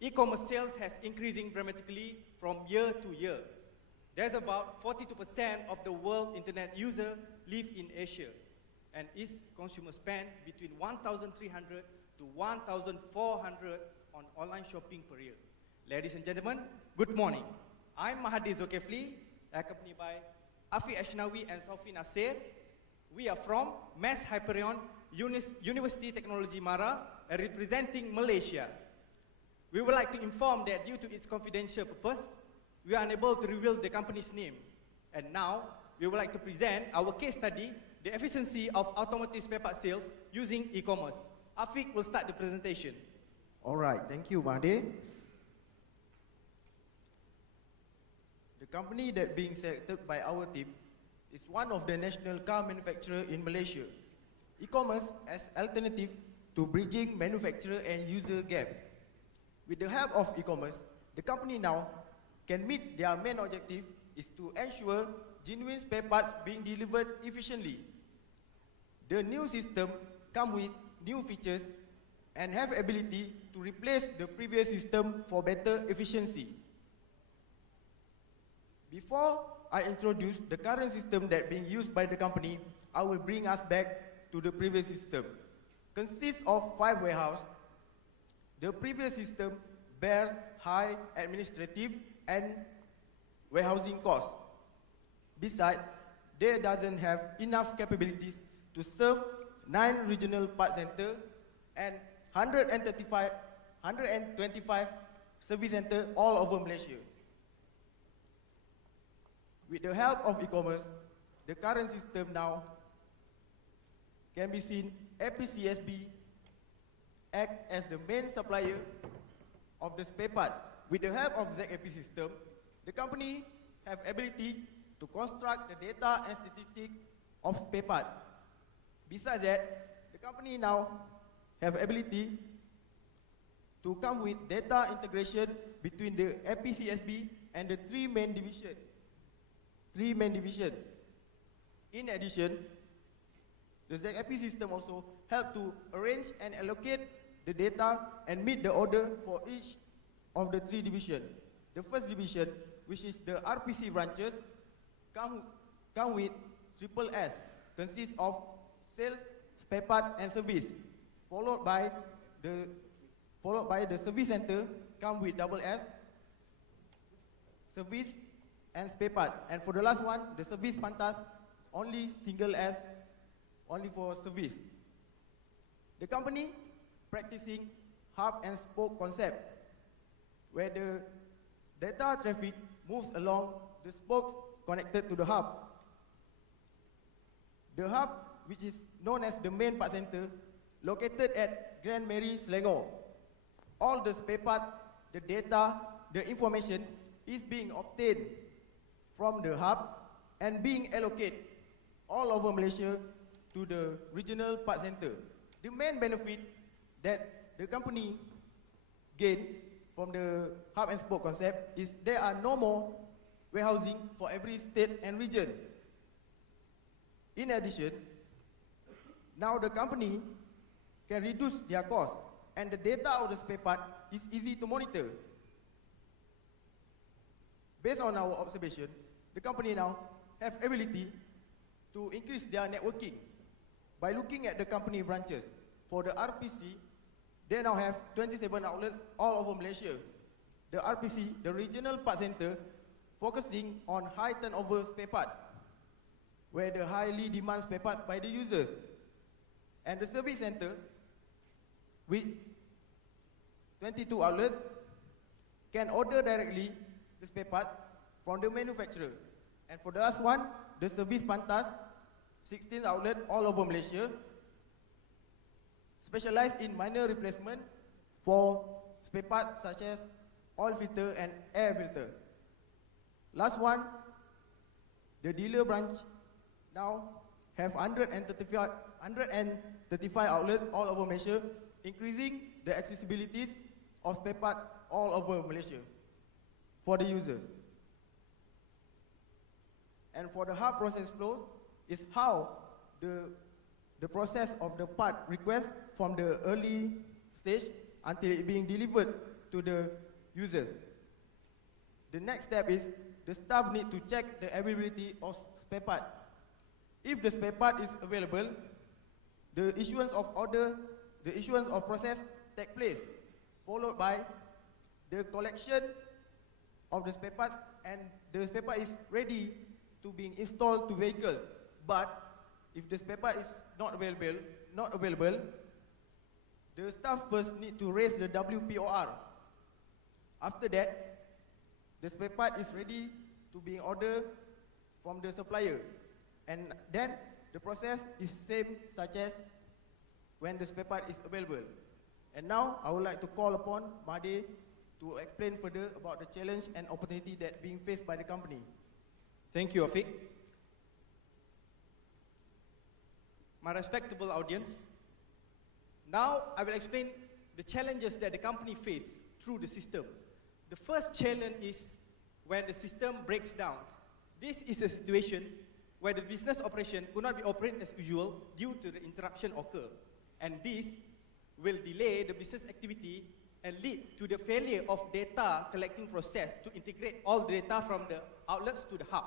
e-commerce sales has increasing dramatically from year to year. There's about 42% of the world internet user live in Asia, and its consumer spend between 1,300 to 1,400 on online shopping per year. Ladies and gentlemen, good morning. I'm Mahadi Zulkifli, accompanied by Afi Ashnawi and Sofi Nasir. We are from MES Hyperion, University Teknologi Mara, representing Malaysia. We would like to inform that due to its confidential purpose, we are unable to reveal the company's name. And now, we would like to present our case study, the efficiency of automotive spare parts sales using e-commerce. Afiq will start the presentation. All right, thank you, Mahdi. The company that being selected by our team is one of the national car manufacturer in Malaysia. E-commerce as alternative to bridging manufacturer and user gaps. With the help of e-commerce, the company now can meet their main objective is to ensure genuine spare parts being delivered efficiently. The new system comes with new features and have ability to replace the previous system for better efficiency. Before I introduce the current system that being used by the company, I will bring us back to the previous system. Consists of 5 warehouses. The previous system bears high administrative and warehousing costs. Besides, they doesn't have enough capabilities to serve 9 regional part centers and 125 service centers all over Malaysia. With the help of e-commerce, the current system now can be seen APSCMC act as the main supplier of the spare parts. With the help of ZAP system, the company have ability to construct the data and statistics of spare parts. Besides that, the company now have ability to come with data integration between the APSCMC and the 3 main divisions. In addition, the ZAP system also help to arrange and allocate the data and meet the order for each of the 3 divisions. The first division, which is the RPC branches, come with triple S, consists of sales, spare parts, and service, followed by the service center, come with double S, service and spare parts. And for the last one, the service pantas, only single S, only for service. The company practicing hub and spoke concept, where the data traffic moves along the spokes connected to the hub. The hub, which is known as the main part center, located at Grand Mary, Selangor. All the spare parts, the data, the information is being obtained from the hub and being allocated all over Malaysia to the regional part center. The main benefit that the company gain from the hub and spoke concept is there are no more warehousing for every state and region. In addition, now the company can reduce their cost and the data of the spare part is easy to monitor. Based on our observation, the company now have ability to increase their networking by looking at the company branches. For the RPC, they now have 27 outlets all over Malaysia. The RPC, the regional part center, focusing on high turnover spare parts, where the highly demand spare parts by the users. And the service center, with 22 outlets, can order directly the spare part from the manufacturer. And for the last one, the service pantas, 16 outlets all over Malaysia, specialized in minor replacement for spare parts such as oil filter and air filter. Last one, the dealer branch now have 135 outlets all over Malaysia, increasing the accessibilities of spare parts all over Malaysia for the users. And for the hub process flow is how the process of the part request from the early stage until it being delivered to the users. The next step is the staff need to check the availability of spare part. If the spare part is available, the issuance of order, the issuance of process take place, followed by the collection of the spare parts, and the spare part is ready to be installed to vehicles. But if the spare part is not available, the staff first need to raise the WPOR. After that, the spare part is ready to be ordered from the supplier. And then the process is same such as when the spare part is available. And now I would like to call upon Made to explain further about the challenge and opportunity that being faced by the company. Thank you, Afiq. My respectable audience, now I will explain the challenges that the company face through the system. The first challenge is when the system breaks down. This is a situation where the business operation could not be operated as usual due to the interruption occur. And this will delay the business activity and lead to the failure of data collecting process to integrate all the data from the outlets to the hub.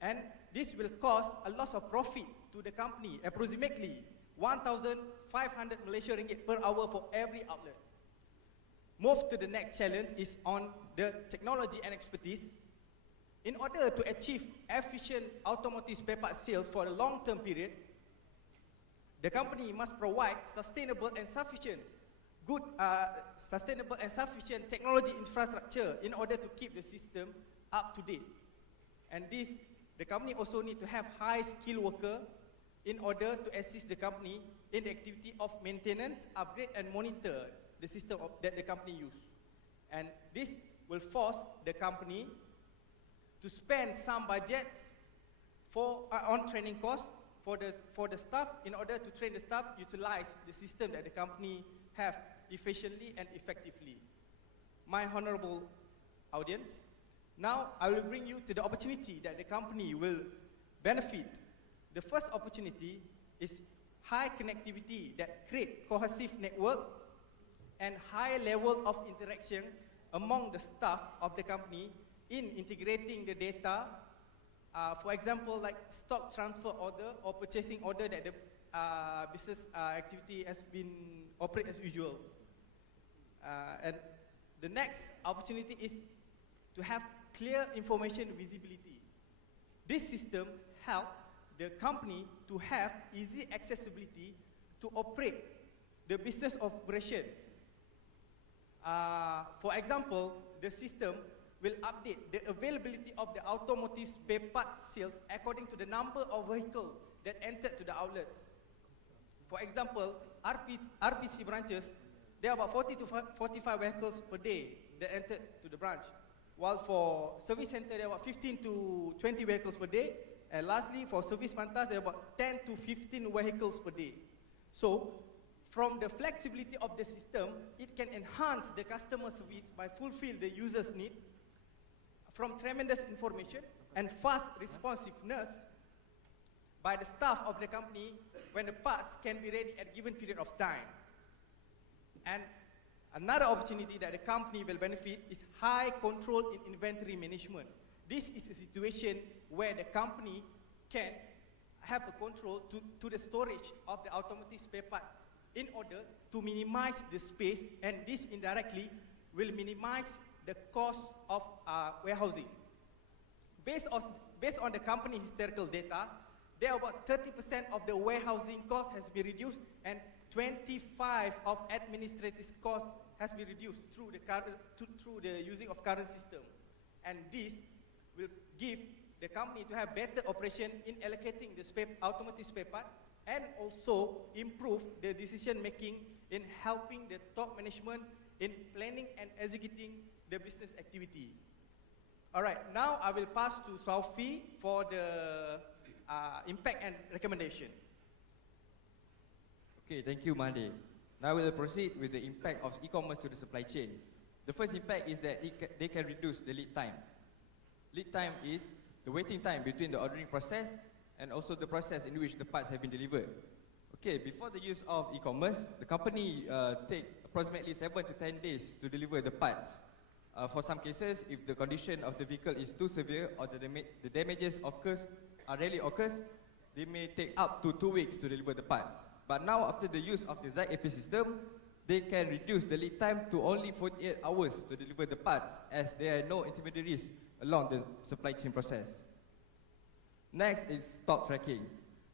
And this will cause a loss of profit to the company, approximately 1,500 Malaysia ringgit per hour for every outlet. Move to the next challenge is on the technology and expertise. In order to achieve efficient automotive spare part sales for a long-term period, the company must provide sustainable and sufficient technology infrastructure in order to keep the system up to date. And this, the company also need to have high-skilled worker in order to assist the company in the activity of maintenance, upgrade, and monitor the system that the company use. And this will force the company to spend some budgets on training costs for the staff in order to train the staff utilize the system that the company have efficiently and effectively. My honorable audience, now I will bring you to the opportunity that the company will benefit. The first opportunity is high connectivity that create cohesive network and high level of interaction among the staff of the company in integrating the data. For example, like stock transfer order or purchasing order that the business activity has been operate as usual. And the next opportunity is to have clear information visibility. This system help the company to have easy accessibility to operate the business operation. For example, the system will update the availability of the automotive spare part sales according to the number of vehicles that entered to the outlets. For example, RPC branches, there are about 40 to 45 vehicles per day that entered to the branch. While for service center, there are about 15 to 20 vehicles per day. And lastly, for service pantas, there are about 10 to 15 vehicles per day. So, from the flexibility of the system, it can enhance the customer service by fulfill the user's need from tremendous information and fast responsiveness by the staff of the company when the parts can be ready at a given period of time. And another opportunity that the company will benefit is high control in inventory management. This is a situation where the company can have a control to the storage of the automotive spare part in order to minimize the space, and this indirectly will minimize the cost of warehousing. Based on the company's historical data, there are about 30% of the warehousing cost has been reduced, and 25% of administrative costs has been reduced through the using of current system. And this will give the company to have better operation in allocating the automotive spare part, and also improve the decision making in helping the top management in planning and executing the business activity. All right, now I will pass to Sophie for the impact and recommendation. Okay, thank you, Made. Now we'll proceed with the impact of e-commerce to the supply chain. The first impact is that they can reduce the lead time. Lead time is the waiting time between the ordering process and also the process in which the parts have been delivered. Okay, before the use of e-commerce, the company take approximately 7 to 10 days to deliver the parts. For some cases, if the condition of the vehicle is too severe or the damages rarely occurs, they may take up to 2 weeks to deliver the parts. But now, after the use of the ZAP system, they can reduce the lead time to only 48 hours to deliver the parts, as there are no intermediaries along the supply chain process. Next is stock tracking.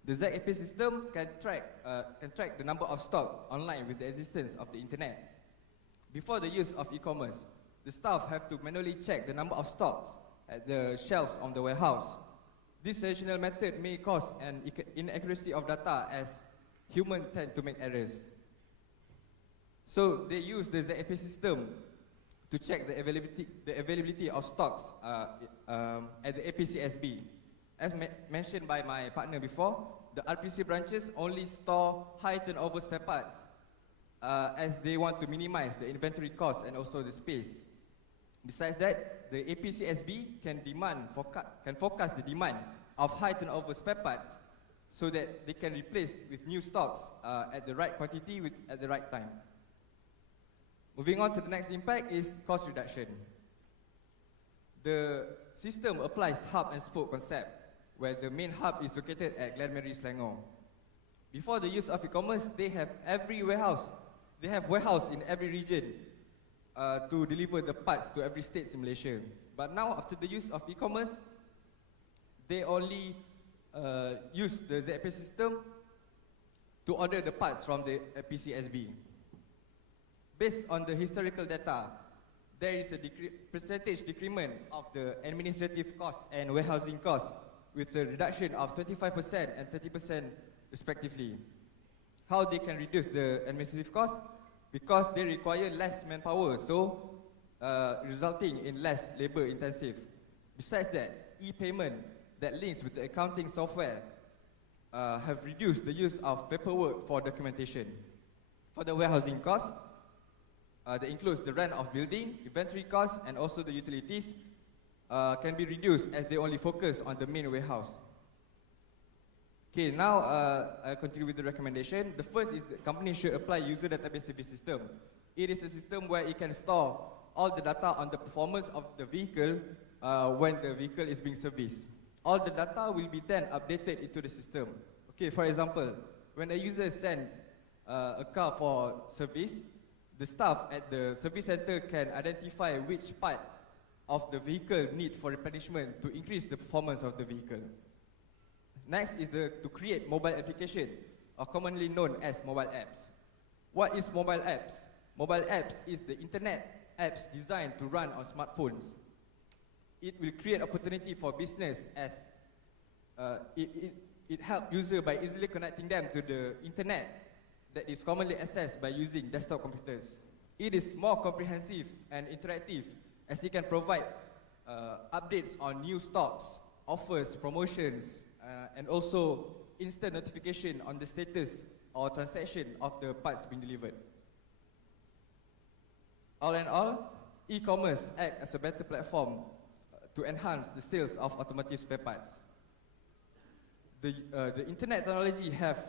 The ZAP system can track the number of stock online with the existence of the internet. Before the use of e-commerce, the staff have to manually check the number of stocks at the shelves of the warehouse. This traditional method may cause an inaccuracy of data, as humans tend to make errors. So they use the ZAP system to check the availability of stocks at the APSCMC. As mentioned by my partner before, the RPC branches only store high turnover spare parts as they want to minimize the inventory cost and also the space. Besides that, the APSCMC can forecast the demand of high turnover spare parts so that they can replace with new stocks at the right quantity at the right time. Moving on to the next impact is cost reduction. The system applies hub and spoke concept, where the main hub is located at Glen Marie, Selangor. Before the use of e-commerce, they have warehouse in every region to deliver the parts to every state in Malaysia. But now, after the use of e-commerce, they only use the ZAP system to order the parts from the PCSB. Based on the historical data, there is a percentage decrement of the administrative costs and warehousing costs, with a reduction of 25% and 30% respectively. How they can reduce the administrative costs? Because they require less manpower, so resulting in less labor intensive. Besides that, e-payment that links with the accounting software have reduced the use of paperwork for documentation. For the warehousing costs, that includes the rent of building, inventory costs, and also the utilities, can be reduced as they only focus on the main warehouse. Okay, now I'll continue with the recommendation. The first is the company should apply user database service system. It is a system where it can store all the data on the performance of the vehicle when the vehicle is being serviced. All the data will be then updated into the system. Okay, for example, when a user sends a car for service, the staff at the service center can identify which part of the vehicle need for replenishment to increase the performance of the vehicle. Next is to create mobile application, or commonly known as mobile apps. What is mobile apps? Mobile apps is the internet apps designed to run on smartphones. It will create opportunity for business as it helps users by easily connecting them to the internet that is commonly accessed by using desktop computers. It is more comprehensive and interactive, as it can provide updates on new stocks, offers, promotions, and also instant notification on the status or transaction of the parts being delivered. All in all, e-commerce acts as a better platform to enhance the sales of automotive spare parts. The internet technology have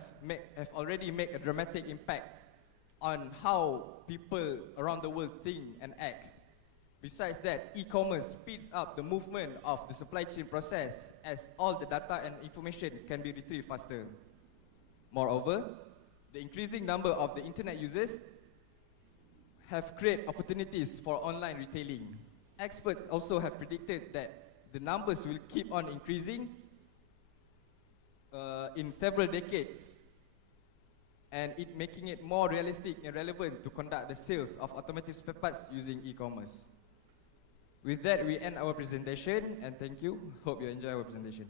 already made a dramatic impact on how people around the world think and act. Besides that, e-commerce speeds up the movement of the supply chain process, as all the data and information can be retrieved faster. Moreover, the increasing number of the internet users have created opportunities for online retailing. Experts also have predicted that the numbers will keep on increasing in several decades, and making it more realistic and relevant to conduct the sales of automotive spare parts using e-commerce. With that, we end our presentation, and thank you. Hope you enjoy our presentation.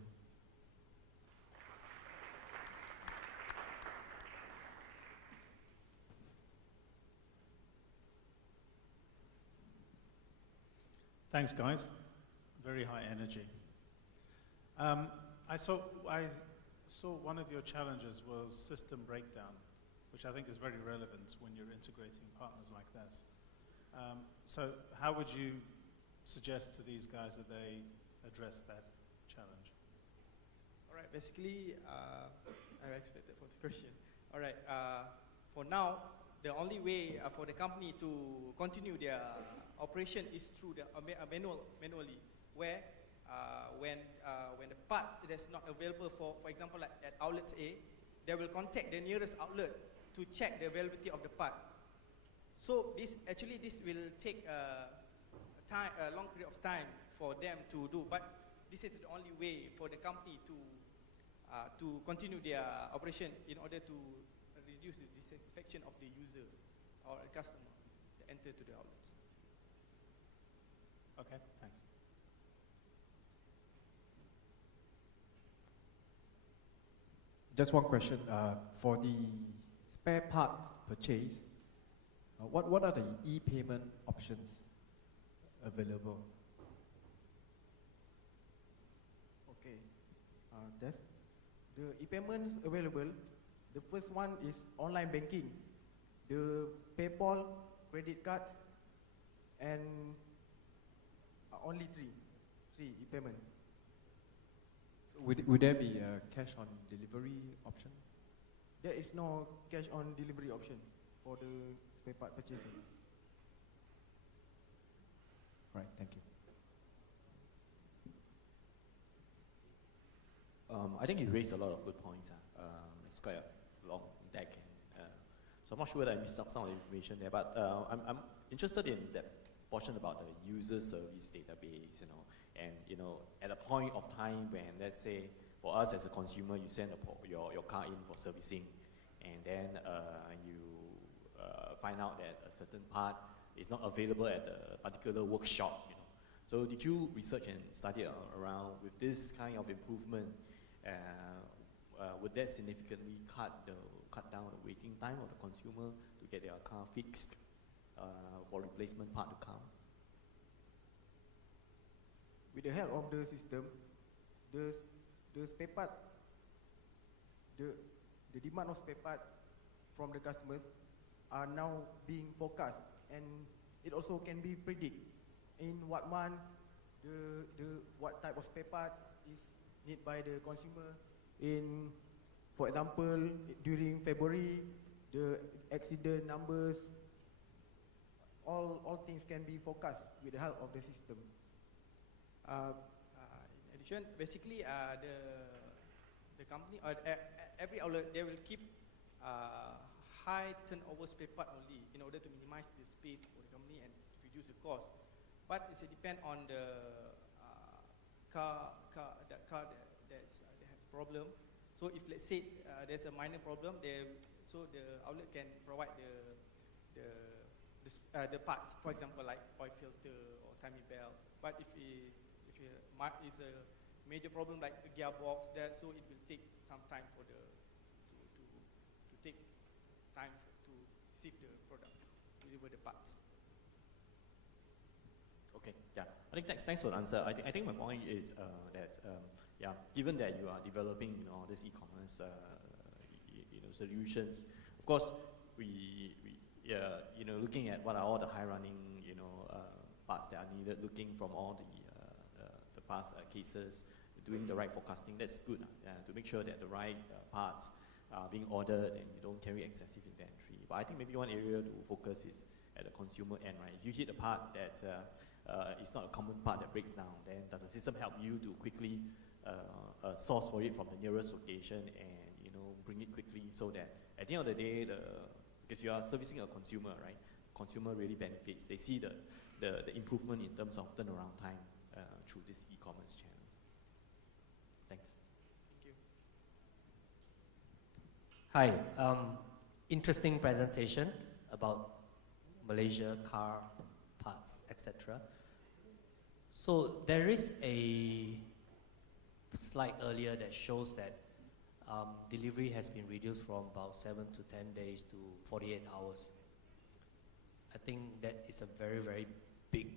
Thanks, guys. Very high energy. I saw one of your challenges was system breakdown, which I think is very relevant when you're integrating partners like this. So how would you suggest to these guys that they address that challenge? All right, basically, I expected for the question. All right, for now, the only way for the company to continue their operation is through the manually, where when the parts that's not available for example, like at outlet A, they will contact the nearest outlet to check the availability of the part. So this will take a long period of time for them to do, but this is the only way for the company to continue their operation in order to reduce the dissatisfaction of the user or the customer that enter to the outlets. Okay, thanks. Just one question. For the spare parts purchase, what are the e-payment options available? Okay, that's the e-payments available. The first one is online banking, the PayPal, credit card, and only three e-payment. Would there be a cash on delivery option? There is no cash on delivery option for the spare part purchasing. Right, thank you. I think you raised a lot of good points. It's quite a long deck. So I'm not sure whether I missed out some of the information there, but I'm interested in that portion about the user service database, and at a point of time when, let's say, for us as a consumer, you send your car in for servicing, and then you find out that a certain part is not available at a particular workshop. So did you research and study around with this kind of improvement? Would that significantly cut down the waiting time of the consumer to get their car fixed for replacement part to come? With the help of the system, the spare part, the demand of spare part from the customers are now being forecast, and it also can be predict in what month what type of spare part is needed by the consumer. In, for example, during February, the accident numbers, all things can be forecast with the help of the system. In addition, basically, the company or every outlet, they will keep high turnover spare part only in order to minimize the space for the company and reduce the cost. But it depends on the car that has problem. So if, let's say, there's a minor problem, so the outlet can provide the parts, for example, like oil filter or timing belt. But if it's a major problem like a gearbox, so it will take some time for to take time to receive the product, deliver the parts. Okay, yeah. I think thanks for the answer. I think my point is that given that you are developing this e-commerce solutions, of course we looking at what are all the high running parts that are needed, looking from all the past cases, doing the right forecasting. That's good to make sure that the right parts are being ordered and you don't carry excessive inventory. But I think maybe one area to focus is at the consumer end, right? If you hit a part that it's not a common part that breaks down, then does the system help you to quickly source for it from the nearest location and bring it quickly, so that at the end of the day, because you are servicing a consumer, right? Consumer really benefits. They see the improvement in terms of turnaround time through these e-commerce channels. Thanks. Thank you. Hi, interesting presentation about Malaysia car parts, etc. So there is a slide earlier that shows that delivery has been reduced from about 7 to 10 days to 48 hours. I think that is a very, very big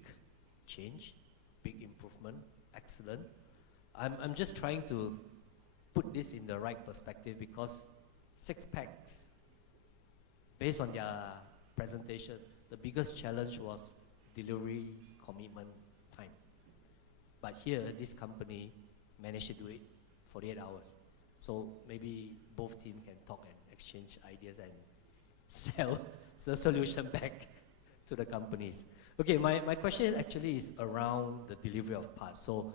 change, big improvement, excellent. I'm just trying to put this in the right perspective, because six packs, based on their presentation, the biggest challenge was delivery commitment time. But here, this company managed to do it 48 hours. So maybe both teams can talk and exchange ideas and the solution back to the companies. Okay, my question actually is around the delivery of parts. So,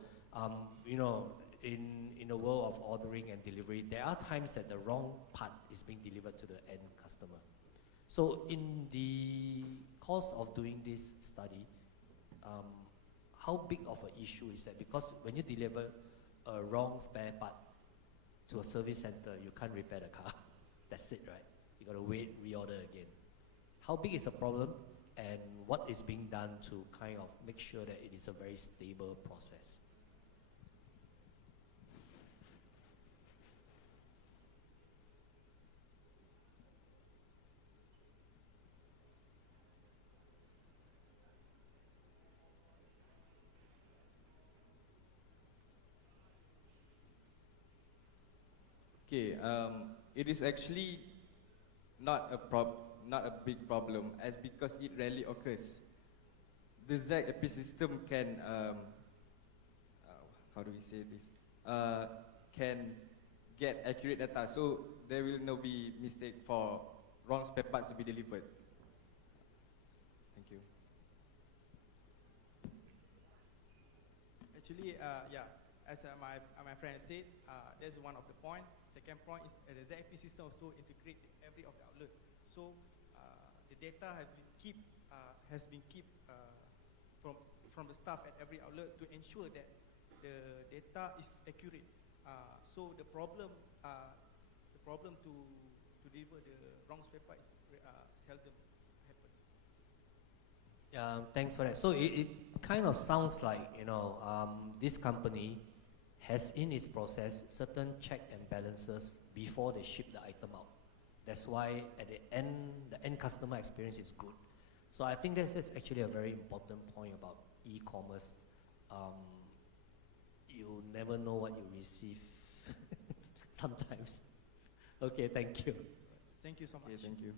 you know, in the world of ordering and delivery, there are times that the wrong part is being delivered to the end customer. So in the course of doing this study, how big of an issue is that? Because when you deliver a wrong spare part to a service center, you can't repair the car. That's it, right? You gotta wait, reorder again. How big is the problem, and what is being done to kind of make sure that it is a very stable process? Okay, it is actually not a big problem, as because it rarely occurs. The ZAP system can, how do we say this? Can get accurate data, so there will not be mistake for wrong spare parts to be delivered. Thank you. Actually, yeah, as my friend said, that's one of the point. Second point is the ZAP system also integrate every of the outlet. So the data has been kept from the staff at every outlet to ensure that the data is accurate. So the problem to deliver the wrong spare part is seldom happen. Thanks for that. So it kind of sounds like, you know, this company has in its process certain check and balances before they ship the item out. That's why at the end customer experience is good. So I think this is actually a very important point about e-commerce. You never know what you receive sometimes. Okay, thank you. Thank you so much. Okay, thank you.